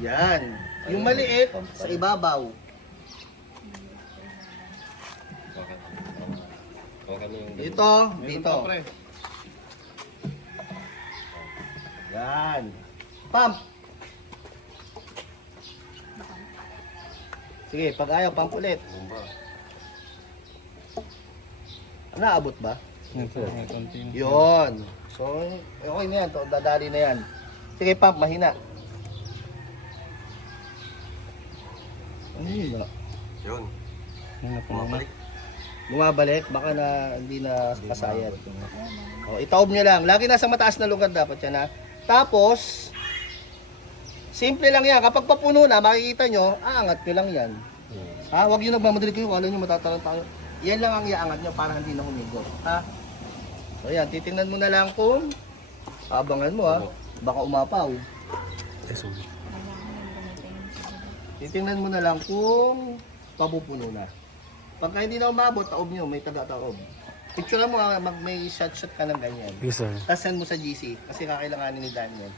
Yan. Yung maliit, sa ibabaw. Dito, dito. Yan. Pump. Sige, pag ayaw, pump ulit. Naabot ba? Yun. So, okay na yan. Dadali na yan. Sige, pump. Mahina. Ano yun ba? Yun. Bumabalik. Bumabalik. Baka na hindi na kasayad. O, itaob nyo lang. Lagi nasa mataas na lugar dapat yan, ha? Tapos, simple lang yan. Kapag papuno na, makikita nyo, aangat nyo lang yan. Ha? Huwag nyo nagmamadali kayo. Alam nyo, matatalang tayo. Yan lang ang iaangat nyo para hindi na humigot. Ha? So yan, titingnan mo na lang kung abangan mo, ha? Baka umapaw. Titingnan mo na lang kung papupuno na. Pagka hindi na umabot, taob nyo, may taga-taob. Picture mo, may shot-shot ka ng ganyan. Yes, sir. Tapos send mo sa GC kasi kakailanganin ni Daniel.